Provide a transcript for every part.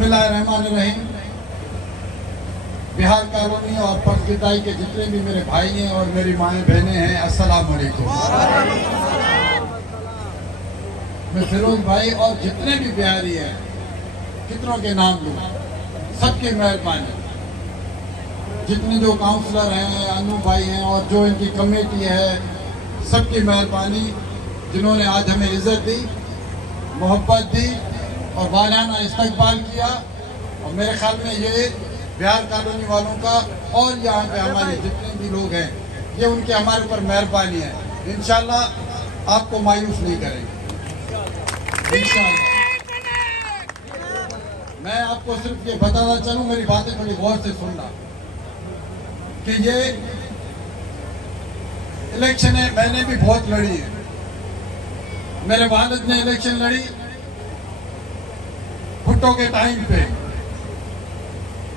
बिस्मिल्लाहिर्रहमानिर्रहीम। बिहार कॉलोनी और पटगिदाई के जितने भी मेरे भाई हैं और मेरी माएँ बहनें हैं, अस्सलाम वालेकुम। मैं फिरोज भाई और जितने भी बिहारी हैं, कितनों के नाम लूँ, सबकी मेहरबानी। जितने जो काउंसलर हैं, अनु भाई हैं और जो इनकी कमेटी है, सबकी मेहरबानी, जिन्होंने आज हमें इज्जत दी, मोहब्बत दी और वालियाना इस्तकबाल किया। और मेरे ख्याल में ये बिहार कॉलोनी वालों का और यहाँ पे हमारे जितने भी लोग हैं, ये उनके हमारे ऊपर मेहरबानी है। इंशाल्लाह आपको मायूस नहीं करेंगे, इंशाल्लाह। मैं आपको सिर्फ ये बताना चाहूँ, मेरी बातें थोड़ी गौर से सुनना, कि ये इलेक्शन है, मैंने भी बहुत लड़ी है। मेरे वालिद ने इलेक्शन लड़ी भुट्टो के टाइम पे।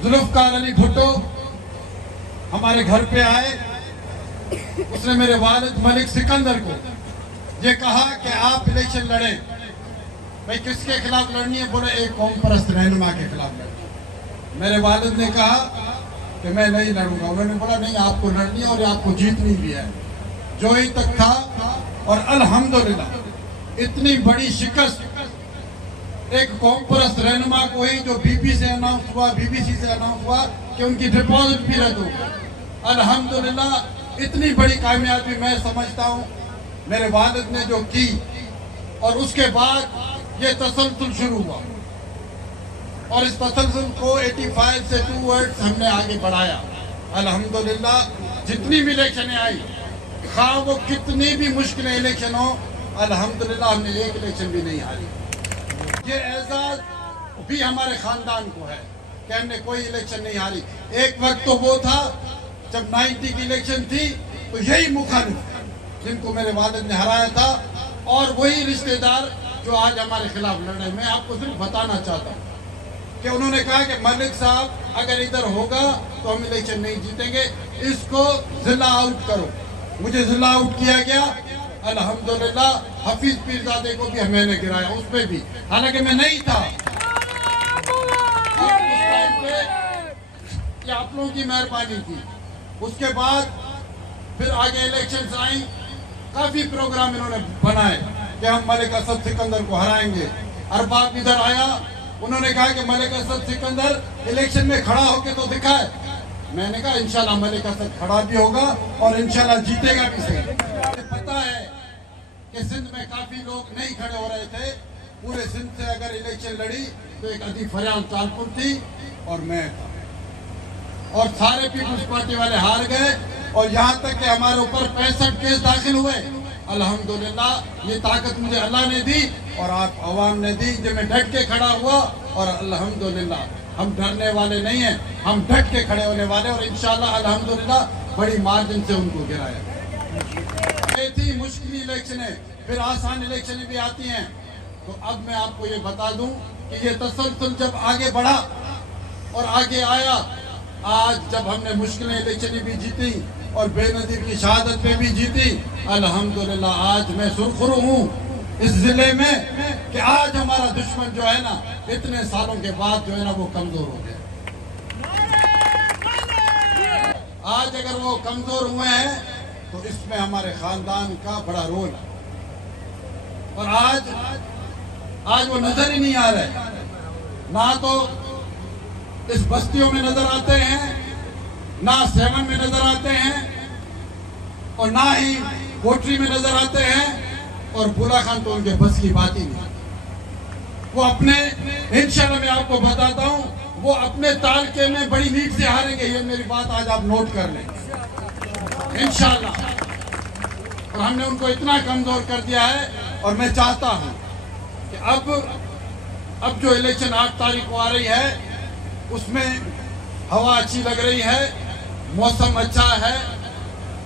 जुल्फकार अली भुट्टो हमारे घर पे आए, उसने मेरे वालिद मलिक सिकंदर को ये कहा कि आप इलेक्शन लड़े। भाई किसके खिलाफ लड़नी है? बोले एक कौम परस्त रहनुमा के खिलाफ लड़नी। मेरे वालिद ने कहा कि मैं नहीं लड़ूंगा। उन्होंने बोला नहीं, आपको लड़नी है और आपको जीतनी भी है। जो ही तक था, और अल्हम्दुलिल्लाह इतनी बड़ी शिकस्त एक कौम परस्त रहनुमा को ही, जो बीबीसी से अनाउंस हुआ कि उनकी डिपॉजिट भी रद्द हो गई। अल्हम्दुलिल्लाह इतनी बड़ी कामयाबी मैं समझता हूँ मेरे वालिद ने जो की। और उसके बाद ये तसलसल शुरू हुआ और इस तसलसल को 85 से 2 वर्ड्स हमने आगे बढ़ाया। अल्हम्दुलिल्लाह जितनी भी इलेक्शनें आई, खा वो कितनी भी मुश्किल इलेक्शन हो, अल्हम्दुलिल्लाह हमने एक इलेक्शन भी नहीं हारी। ये एजाज भी हमारे खानदान को है कि हमने कोई इलेक्शन नहीं हारी। एक वक्त तो वो था जब 90 की इलेक्शन थी, तो यही मुखालिफ जिनको मेरे वालिद ने हराया था और वही रिश्तेदार जो आज हमारे खिलाफ लड़े। मैं आपको सिर्फ बताना चाहता हूँ कि उन्होंने कहा कि मलिक साहब अगर इधर होगा तो हम इलेक्शन नहीं जीतेंगे, इसको जिला आउट करो। मुझे जिला आउट किया गया। अल्हम्दुलिल्लाह हफीज पीरजादे को भी मैंने गिराया, उसमें भी, हालांकि मैं नहीं था। उस टाइम पे ये आप लोगों की मेहरबानी थी। उसके बाद फिर आगे इलेक्शन आई, काफी प्रोग्राम इन्होंने बनाए कि हम मलिक असद सिकंदर को हराएंगे। अरबाब इधर आया, उन्होंने कहा कि मलिक असद सिकंदर इलेक्शन में खड़ा होके तो दिखाए। मैंने कहा इंशाल्लाह मलिक असद खड़ा भी होगा और इंशाल्लाह जीतेगा भी सही। पता है कि सिंध में काफी लोग नहीं खड़े हो रहे थे। पूरे सिंध से अगर इलेक्शन लड़ी तो एक अदी फरियाल तालपुर थी और मैं था, और सारे पीपुल्स पार्टी वाले हार गए। और यहाँ तक कि हमारे ऊपर 65 केस दाखिल हुए। अल्हम्दुलिल्लाह ये ताकत मुझे अल्लाह ने दी और आप अवाम ने दी, जब मैं डट के खड़ा हुआ। और अल्हम्दुलिल्लाह हम डरने वाले नहीं हैं, हम डट के खड़े होने वाले, और इंशाल्लाह अल्हम्दुलिल्लाह बड़ी मार्जिन से उनको गिराया। ये थी मुश्किल इलेक्शनें, फिर आसान इलेक्शनें भी आती हैं। तो अब मैं आपको ये बता दूं कि ये तसलसल जब आगे बढ़ा और आगे आया, आज जब हमने मुश्किल इलेक्शनें भी जीती और बेनजीर की शहादत पे भी जीती, अल्हम्दुलिल्लाह आज मैं सुरखुरू हूँ इस जिले में कि आज हमारा दुश्मन जो है ना, इतने सालों के बाद जो है ना, वो कमजोर हो गया। आज अगर वो कमजोर हुए हैं तो इसमें हमारे खानदान का बड़ा रोल है। और आज वो नजर ही नहीं आ रहे, ना तो इस बस्तियों में नजर आते हैं, ना 7 में नजर आते हैं, और ना ही कोठरी में नजर आते हैं। और बुला खान तो उनके बस की बात ही नहीं। वो अपने, इंशाल्लाह मैं आपको बताता हूँ, वो अपने तालके में बड़ी लीड से हारेंगे। ये मेरी बात आज आप नोट कर लें, इंशाल्लाह। और हमने उनको इतना कमजोर कर दिया है। और मैं चाहता हूँ कि अब जो इलेक्शन 8 तारीख को आ रही है, उसमें हवा अच्छी लग रही है, मौसम अच्छा है,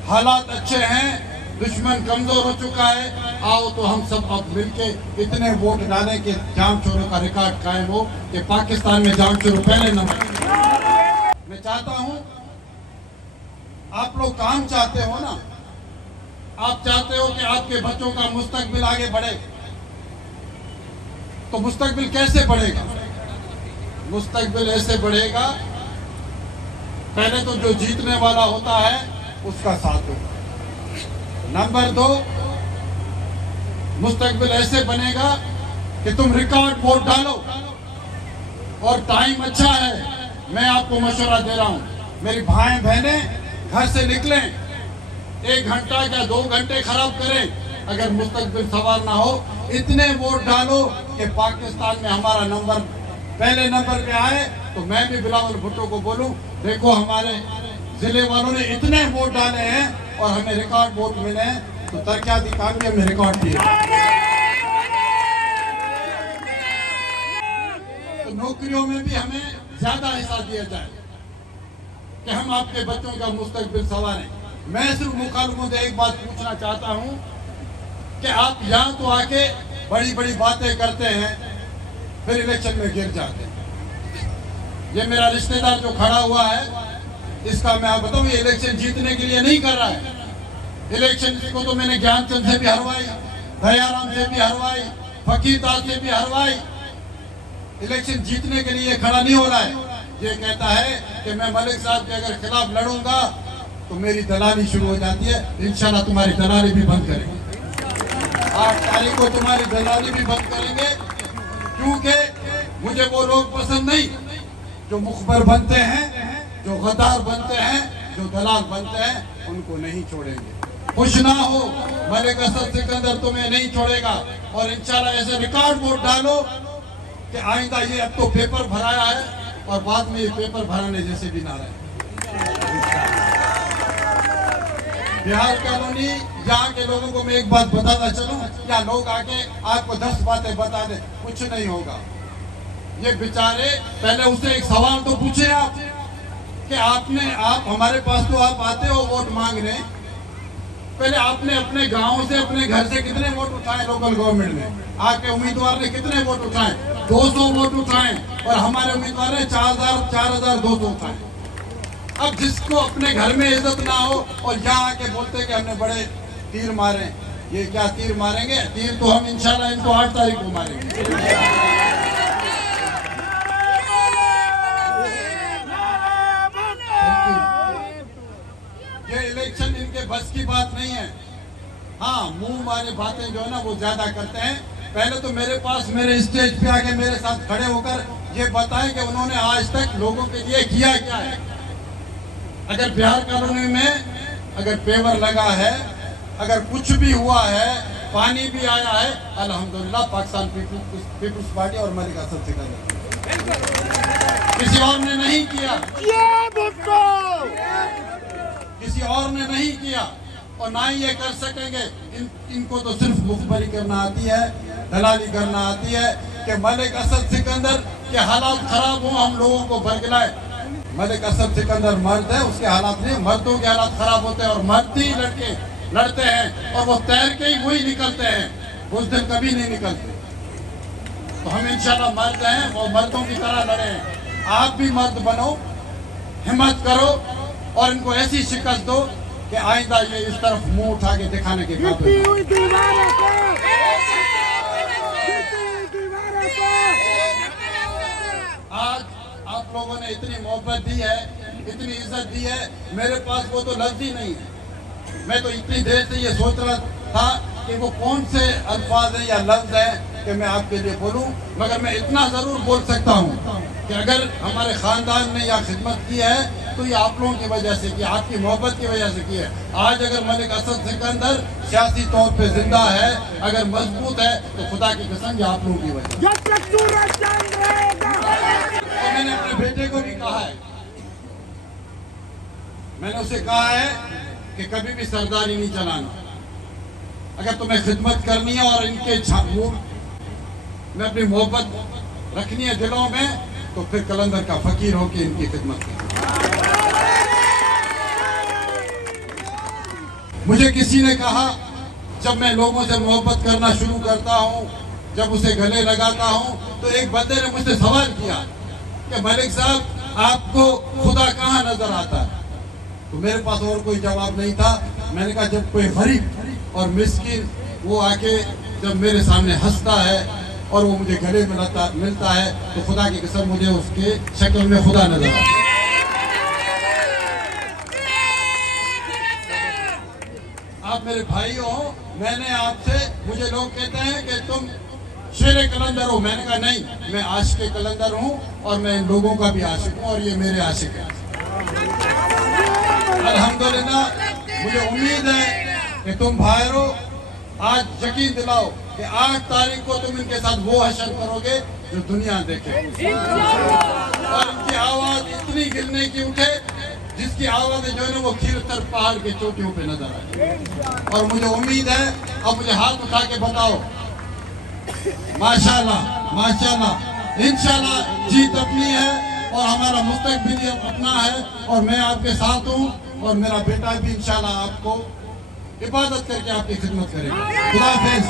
हालात अच्छे हैं, दुश्मन कमजोर हो चुका है। आओ तो हम सब अब मिलके इतने वोट डालें कि जाम चोरों का रिकॉर्ड कायम हो कि पाकिस्तान में जाम चोर पहले नंबर। मैं चाहता हूं आप लोग काम चाहते हो ना, आप चाहते हो कि आपके बच्चों का मुस्तकबिल आगे बढ़े। तो मुस्तकबिल कैसे बढ़ेगा? मुस्तकबिल ऐसे बढ़ेगा, पहले तो जो जीतने वाला होता है उसका साथ होगा। नंबर 2, मुस्तकबिल ऐसे बनेगा कि तुम रिकॉर्ड वोट डालो। और टाइम अच्छा है, मैं आपको मशवरा दे रहा हूं, मेरी भाई बहनें घर से निकलें, 1 घंटा या 2 घंटे खराब करें, अगर मुस्तकबिल सवाल ना हो, इतने वोट डालो कि पाकिस्तान में हमारा नंबर पहले नंबर पे आए। तो मैं भी बिलावल भुट्टो को बोलूं, देखो हमारे जिले वालों ने इतने वोट डाले हैं और हमें रिकॉर्ड वोट मिले हैं, तो तरक्याती काम में रिकॉर्ड किए। तो नौकरियों में भी हमें ज्यादा हिस्सा दिया जाए कि हम आपके बच्चों का मुस्तकबिल संवारें। मैं सिर्फ मुखालिफों से एक बात पूछना चाहता हूं कि आप यहाँ तो आके बड़ी बड़ी बातें करते हैं, फिर इलेक्शन में गिर जाते हैं। ये मेरा रिश्तेदार जो खड़ा हुआ है, इसका मैं आप बताऊं, ये इलेक्शन जीतने के लिए नहीं कर रहा है। इलेक्शन को तो मैंने ज्ञानचंद से भी हरवाई, दयाराम से भी हरवाई, फकीर दास से भी हरवाई। इलेक्शन जीतने के लिए खड़ा नहीं हो रहा है। ये कहता है कि मैं मलिक साहब के अगर खिलाफ लड़ूंगा तो मेरी दलाली शुरू हो जाती है। इंशाल्लाह तुम्हारी दलाली भी बंद करेंगे, 8 तारीख को तुम्हारी दलाली भी बंद करेंगे, क्योंकि मुझे वो लोग पसंद नहीं जो मुखबर बनते हैं, जो गद्दार बनते हैं, जो दलाल बनते हैं, उनको नहीं छोड़ेंगे। खुश ना हो, मलिक असद सिकंदर तुम्हें नहीं छोड़ेगा। और इंशाल्लाह ऐसे रिकॉर्ड वोट डालो कि आइंदा ये अब तो पेपर भराया है और बाद में ये पेपर भराने जैसे भी ना रहे। बिहार कॉलोनी यहाँ के लोगों को मैं एक बात बताना चलूं, या लोग आके आपको 10 बातें बता दे, कुछ नहीं होगा। ये बेचारे, पहले उससे एक सवाल तो पूछे आप कि आप हमारे पास तो आप आते हो वोट मांगने, पहले आपने अपने गांव से, अपने घर से कितने वोट उठाए लोकल गवर्नमेंट में? आपके उम्मीदवार ने कितने वोट उठाए? 200 वोट उठाए, और हमारे उम्मीदवार ने 4,200 उठाए। अब जिसको अपने घर में इज्जत ना हो और यहाँ आके बोलते कि हमने बड़े तीर मारे, ये क्या तीर मारेंगे? तीर तो हम इंशाल्लाह इनको 8 तारीख को मारेंगे। ये इलेक्शन इनके बस की बात नहीं है। हाँ, मुंह मारे बातें जो है ना वो ज्यादा करते हैं। पहले तो मेरे पास, मेरे स्टेज पे आके मेरे साथ खड़े होकर ये बताएं कि उन्होंने आज तक लोगों के लिए किया क्या है। अगर बिहार कॉलोनी में अगर पेवर लगा है, अगर कुछ भी हुआ है, पानी भी आया है, अल्हम्दुलिल्लाह पाकिस्तान पीपुल्स पार्टी और मलिक असद सिकंदर, किसी और ने नहीं किया, किसी और ने नहीं किया और ना ही ये कर सकेंगे। इनको तो सिर्फ मुखबरी करना आती है, दलाली करना आती है कि मलिक असद सिकंदर के हालात खराब हो, हम लोगों को बरगलाए। मलिक असद सिकंदर मर्द है, उसके हालात नहीं, मर्दों के हालात खराब होते हैं और मर्द ही लड़के लड़ते हैं और वो तैर के ही वही निकलते हैं, उस दिन कभी नहीं निकलते। तो हम इंशाल्लाह मर्द हैं, वो मर्दों की तरह लड़े। आप भी मर्द बनो, हिम्मत करो और इनको ऐसी शिकस्त दो कि आइंदा ये इस तरफ मुंह उठा के दिखाने के काबिल। आज आप लोगों ने इतनी मोहब्बत दी है, इतनी इज्जत दी है, मेरे पास वो तो लफ्ज ही नहीं है। मैं तो इतनी देर से ये सोच रहा था कि वो कौन से अल्फाज है या लफ्ज है कि मैं आपके लिए बोलूं, मगर मैं इतना जरूर बोल सकता हूं कि अगर हमारे खानदान ने या खिदमत की है तो ये आप लोगों की वजह से की, आपकी मोहब्बत की वजह से की है। आज अगर मलिक असद सिकंदर सियासी तौर पे जिंदा है, अगर मजबूत है, तो खुदा की कसम ये आप लोगों की वजह। तो मैंने अपने बेटे को भी कहा है, मैंने उसे कहा है कि कभी भी सरदारी नहीं चलाना। अगर तुम्हें खिदमत करनी है और इनके में अपनी मोहब्बत रखनी है दिलों में, तो फिर कलंदर का फकीर होकर इनकी खिदमत करना। मुझे किसी ने कहा, जब मैं लोगों से मोहब्बत करना शुरू करता हूँ, जब उसे गले लगाता हूँ, तो एक बंदे ने मुझसे सवाल किया कि मलिक साहब आपको खुदा कहाँ नजर आता है? तो मेरे पास और कोई जवाब नहीं था। मैंने कहा जब कोई गरीब और मिस्किन वो आके जब मेरे सामने हंसता है, और वो मुझे गले में मिलता है तो खुदा की कसम मुझे उसके शक्ल में खुदा नजर आता है। आप मेरे भाई हो, मैंने आपसे, मुझे लोग कहते हैं कि तुम शेर कलंदर हो, मैंने कहा नहीं, मैं आशिक कलंदर हूँ और मैं इन लोगों का भी आशिक हूँ और ये मेरे आशिक हैं। अल्हम्दुलिल्लाह, मुझे उम्मीद है कि तुम भाई हो। आज यकीन दिलाओ कि 8 तारीख को तुम इनके साथ वो हशर करोगे जो दुनिया देखे और इनकी आवाज इतनी गिरने की उठे जिसकी आवाज जो है ना वो खीरसर पहाड़ के चोटियों पे नजर आए। और मुझे उम्मीद है, अब मुझे हाथ उठा के बताओ, माशाल्लाह माशाल्लाह, इंशाल्लाह जीत अपनी है और हमारा मुस्तकबिल भी अपना है और मैं आपके साथ हूँ और मेरा बेटा भी इंशाल्लाह आपको इबादत करके आपकी खिदमत करेगा। खुदा हाफिज़।